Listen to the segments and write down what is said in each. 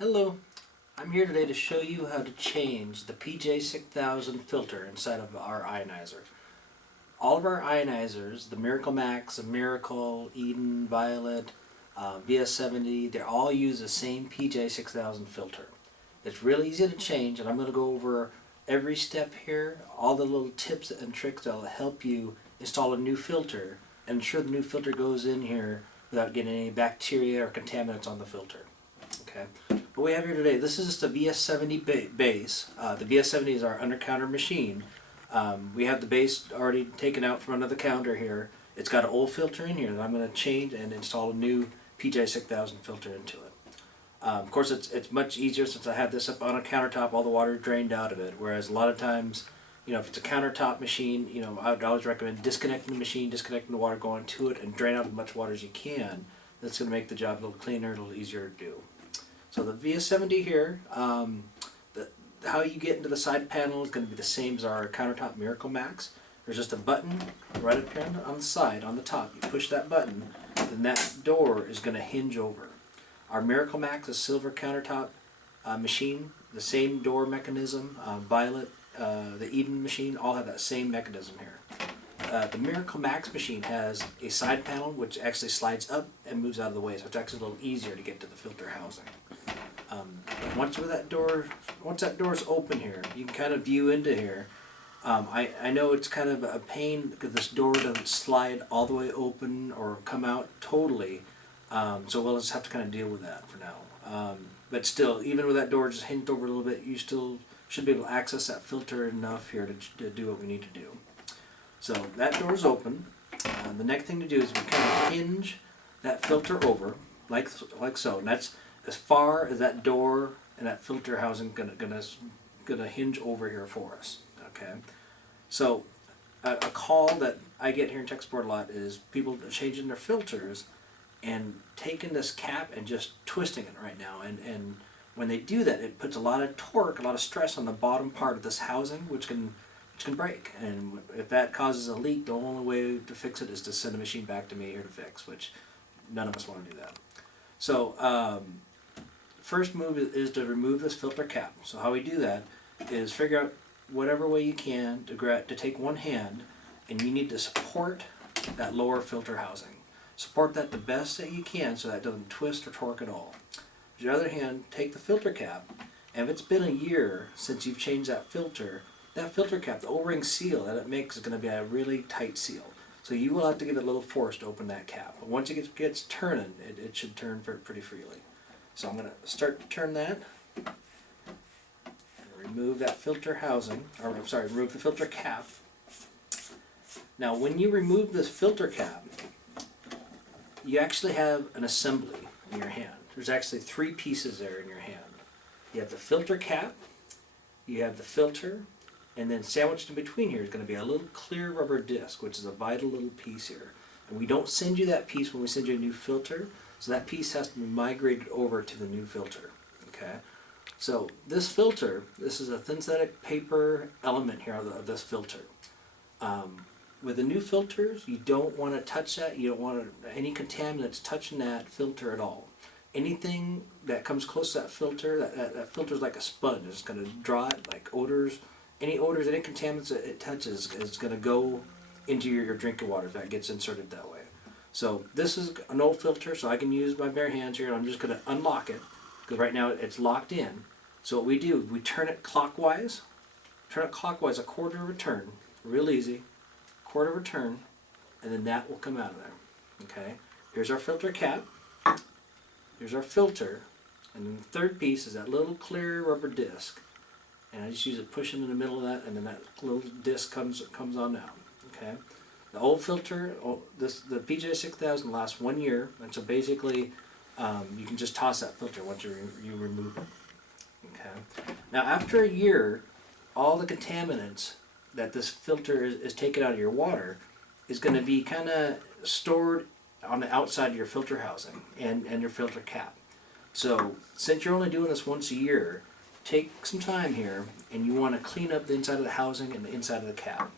Hello, I'm here today to show you how to change the PJ-6000 filter inside of our ionizer. All of our ionizers, the M.A.X, the Miracle, Eden, Violet, VS-70, they all use the same PJ-6000 filter. It's really easy to change, and I'm going to go over every step here, all the little tips and tricks that will help you install a new filter and ensure the new filter goes in here without getting any bacteria or contaminants on the filter. Okay. What we have here today, this is just a VS-70 base. The VS-70 is our under-counter machine. We have the base already taken out from under the counter here. It's got an old filter in here that I'm going to change and install a new PJ-6000 filter into it. Of course, it's much easier since I have this up on a countertop, all the water drained out of it, whereas a lot of times, if it's a countertop machine, I would always recommend disconnecting the machine, disconnecting the water going to it, and drain out as much water as you can. That's going to make the job a little cleaner, a little easier to do. So the VS-70 here, how you get into the side panel is going to be the same as our countertop M.A.X. There's just a button right up here on the side, on the top. You push that button, and that door is going to hinge over. Our M.A.X is silver countertop machine, the same door mechanism. Violet, the Eden machine, all have that same mechanism here. The M.A.X machine has a side panel which actually slides up and moves out of the way, so it's actually a little easier to get to the filter housing. Once that door's open here, you can kind of view into here. I know it's kind of a pain because this door doesn't slide all the way open or come out totally, so we'll just have to kind of deal with that for now. But still, even with that door just hinged over a little bit, you still should be able to access that filter enough here to do what we need to do. So that door's open. The next thing to do is we kind of hinge that filter over like so, and that's as far as that door and that filter housing gonna hinge over here for us. Okay. So a call that I get here in tech support a lot is people changing their filters and taking this cap and just twisting it right now. And when they do that, it puts a lot of torque, a lot of stress on the bottom part of this housing, which can break. And if that causes a leak, the only way to fix it is to send the machine back to me here to fix, which none of us want to do that. So first move is to remove this filter cap. So how we do that is figure out whatever way you can to take one hand, and you need to support that lower filter housing. Support that the best that you can so that it doesn't twist or torque at all. With your other hand, take the filter cap, and if it's been a year since you've changed that filter cap, the O-ring seal that it makes is going to be a really tight seal. So you will have to give it a little force to open that cap. But once it gets turning, it should turn pretty freely. So I'm going to start to turn that. Remove that filter housing, or I'm sorry, remove the filter cap. Now when you remove this filter cap, you actually have an assembly in your hand. There's actually three pieces there in your hand. You have the filter cap, you have the filter, and then sandwiched in between here is going to be a little clear rubber disc, which is a vital little piece here. And we don't send you that piece when we send you a new filter, so that piece has to be migrated over to the new filter. Okay? So this filter, this is a synthetic paper element here of this filter. With the new filters, you don't want to touch that. You don't want any contaminants touching that filter at all. Anything that comes close to that filter, that filter is like a sponge. It's going to draw it, like odors, any contaminants that it touches is going to go into your drinking water if that gets inserted that way. So this is an old filter, so I can use my bare hands here. I'm just going to unlock it because right now it's locked in. So what we do, we turn it clockwise a quarter of a turn, real easy, quarter of a turn, and then that will come out of there. Okay, here's our filter cap, here's our filter, and then the third piece is that little clear rubber disc. And I just use it pushing in the middle of that, and then that little disc comes on out. Okay. The old filter, the PJ-6000 lasts 1 year, and so basically you can just toss that filter once you remove it. Okay. Now after a year, all the contaminants that this filter is taken out of your water is going to be kind of stored on the outside of your filter housing and your filter cap. So since you're only doing this once a year, take some time here and you want to clean up the inside of the housing and the inside of the cap.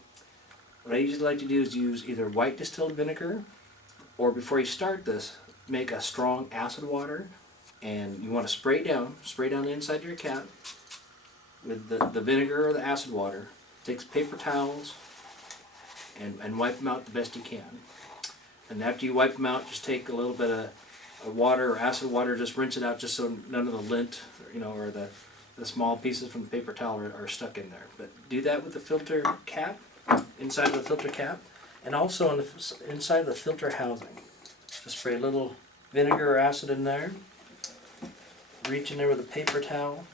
What I usually like to do is use either white distilled vinegar, or before you start this, make a strong acid water and you want to spray down the inside of your cap with the vinegar or the acid water. Take paper towels and wipe them out the best you can. And after you wipe them out, just take a little bit of water or acid water, just rinse it out just so none of the lint, or the small pieces from the paper towel are stuck in there. But do that with the filter cap, inside of the filter cap, and also on the inside of the filter housing. Just spray a little vinegar or acid in there, reach in there with a paper towel,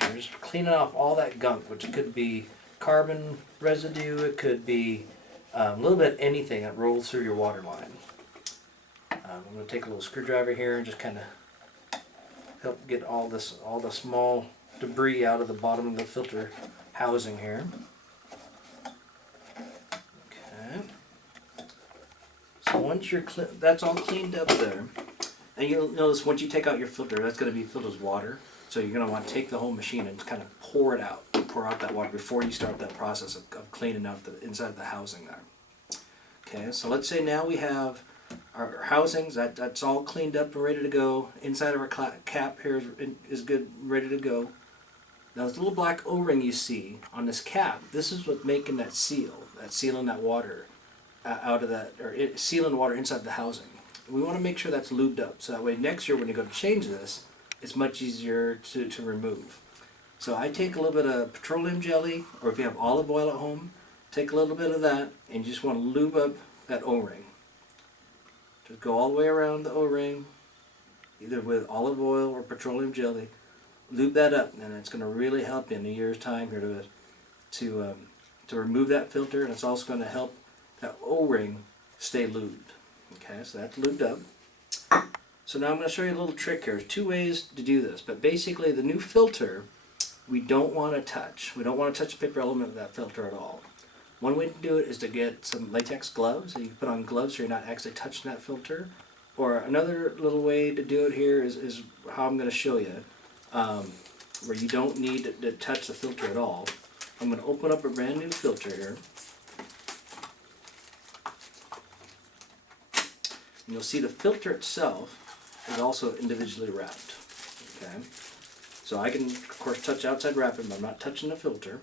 and just cleaning off all that gunk, which could be carbon residue, it could be a little bit anything that rolls through your water line. I'm going to take a little screwdriver here and just kind of help get all the small debris out of the bottom of the filter housing here. Okay. So once that's all cleaned up there, and you'll notice once you take out your filter, that's going to be filled with water. So you're going to want to take the whole machine and kind of pour out that water before you start that process of cleaning out the inside of the housing there. Okay, so let's say now we have our housings, that's all cleaned up and ready to go. Inside of our cap here is good, ready to go. Now this little black O-ring you see on this cap, this is what's making that sealing that water out of that, or sealing water inside the housing. We want to make sure that's lubed up, so that way next year when you go to change this, it's much easier to remove. So I take a little bit of petroleum jelly, or if you have olive oil at home, take a little bit of that, and you just want to lube up that O-ring. Just go all the way around the O-ring, either with olive oil or petroleum jelly. Lube that up, and it's going to really help you in a year's time here to remove that filter, and it's also going to help that O-ring stay lubed. Okay, so that's lubed up. So now I'm going to show you a little trick here. There's two ways to do this, but basically the new filter we don't want to touch. We don't want to touch the paper element of that filter at all. One way to do it is to get some latex gloves, and you can put on gloves so you're not actually touching that filter. Or another little way to do it here is how I'm going to show you, where you don't need to touch the filter at all. I'm going to open up a brand new filter here. And you'll see the filter itself is also individually wrapped. Okay, so I can of course touch outside wrapping, but I'm not touching the filter.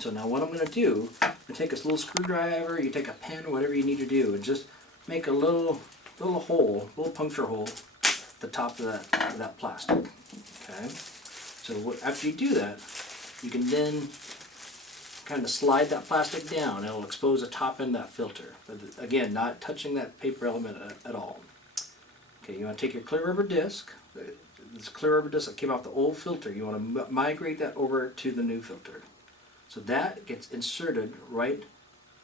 So now what I'm going to do, I'm going to take this little screwdriver, you take a pen or whatever you need to do, and just make a little hole, little puncture hole at the top of that plastic. Okay, so after you do that, you can then kind of slide that plastic down. It'll expose the top end of that filter, but again, not touching that paper element at all. Okay, you want to take your clear rubber disc, this clear rubber disc that came off the old filter, you want to migrate that over to the new filter. So that gets inserted right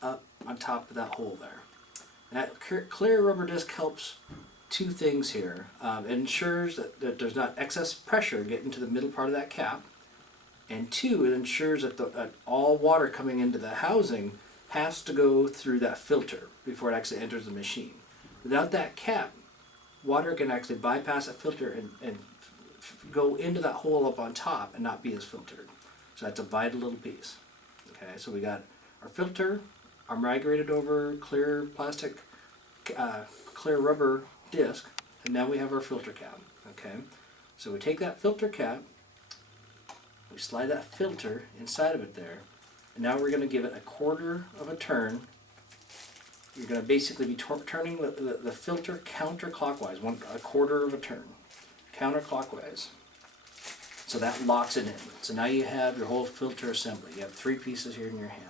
up on top of that hole there. That clear rubber disc helps two things here. It ensures that there's not excess pressure getting to the middle part of that cap, and two, it ensures that all water coming into the housing has to go through that filter before it actually enters the machine. Without that cap, water can actually bypass that filter and go into that hole up on top and not be as filtered. So that's a vital little piece. Okay, so we got our filter, our migrated over clear plastic, clear rubber disc, and now we have our filter cap. Okay, so we take that filter cap, we slide that filter inside of it there, and now we're going to give it a quarter of a turn. You're going to basically be turning the filter counterclockwise, a quarter of a turn, counterclockwise. So that locks it in. So now you have your whole filter assembly. You have three pieces here in your hand.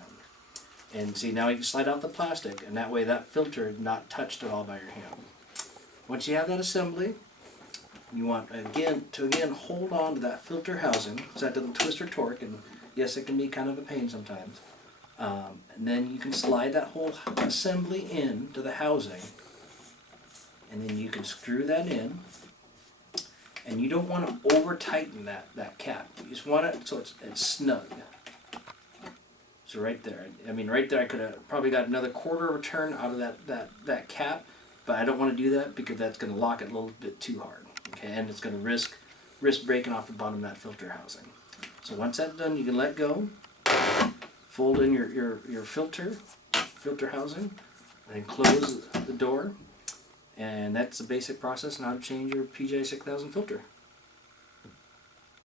And see, now you can slide out the plastic, and that way that filter is not touched at all by your hand. Once you have that assembly, you want to hold on to that filter housing so that doesn't twist or torque, and yes, it can be kind of a pain sometimes. And then you can slide that whole assembly in to the housing, and then you can screw that in. And you don't want to over tighten that cap. You just want it so it's snug. So right there, I mean right there I could have probably got another quarter of a turn out of that cap, but I don't want to do that because that's going to lock it a little bit too hard. Okay, and it's going to risk breaking off the bottom of that filter housing. So once that's done, you can let go, fold in your filter housing, and then close the door. And that's the basic process on how to change your PJ-6000 filter.